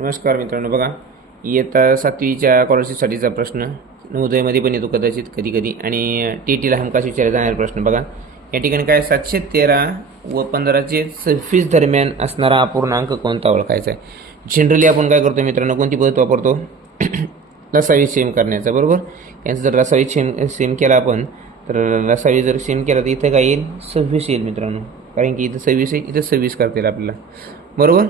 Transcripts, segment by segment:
नमस्कार मित्रांनो, बघा इयत्ता 7वीच्या स्कॉलरशिपसाठीचा प्रश्न नवोदयमध्ये पण येतो कदाचित कधी कधी, आणि TTला हमखास विचारला जाणारा प्रश्न बघा. या ठिकाणी काय 713 व 1526 दरम्यान असणारा अपूर्णांक कोणता ओळखायचा आहे. जनरली आपण काय करतो मित्रांनो, कोणती पद्धत वापरतो? लसावी सेम करण्याचा, बरोबर. यांचं जर लसावी सेम केला आपण, तर लसावी जर सेम केला तर इथं काय येईल? 26 येईल मित्रांनो, कारण की इथं 26 आहे, इथं 26 करता येईल आपल्याला, बरोबर.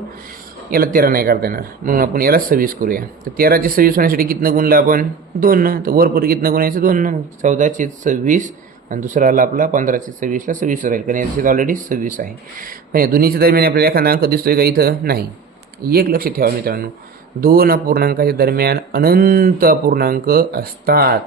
याला 13 नाही करता येणार, म्हणून आपण याला 26 करूया. तर 13चे 26 होण्यासाठी कितनं गुणलं आपण? 2. तर वरपूर कितनं गुणायचं? 2. मग 14चे 26 आणि दुसरा आला आपला 15चे 26ला 26 राहील, कारण याच्यात ऑलरेडी 26 आहे. पण या दोन्हीच्या दरम्यान आपल्याला एखादा अंक दिसतोय का? इथं नाही. एक लक्ष ठेवा मित्रांनो, 2 अपूर्णांकाच्या दरम्यान अनंत अपूर्णांक असतात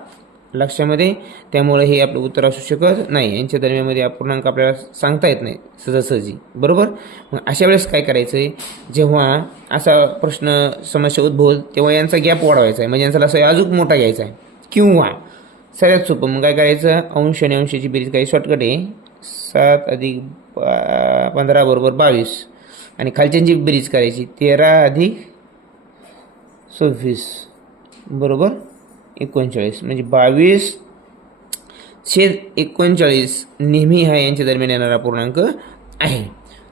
लक्षामध्ये, त्यामुळे हे आपलं उत्तर असू शकत नाही. यांच्या दरम्यानमध्ये अपूर्णांक आपल्याला सांगता येत नाही सहजासहजी, बरोबर. मग अशा वेळेस काय करायचं आहे, जेव्हा असा प्रश्न समस्या उद्भवल तेव्हा यांचा गॅप वाढवायचा आहे, म्हणजे यांचा लसावी अजून मोठा घ्यायचा आहे. किंवा सगळ्यात सोपं मग काय करायचं, अंश आणि अंशाची बेरीज काही शॉर्टकट आहे, 7 अधिक 15 बरोबर 22, आणि खालच्यांची बेरीज करायची 13 अधिक 26 बरोबर 39, म्हणजे 22/39 नेहमी हा यांच्या दरम्यान येणारा पूर्णांक आहे.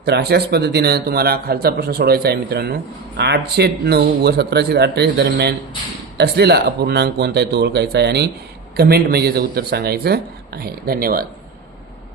तर अशाच पद्धतीनं तुम्हाला खालचा प्रश्न सोडवायचा आहे मित्रांनो. 809 व 1728 दरम्यान असलेला अपूर्णांक कोणता आहे तो ओळखायचा आहे, आणि कमेंट म्हणजे उत्तर सांगायचं आहे. धन्यवाद.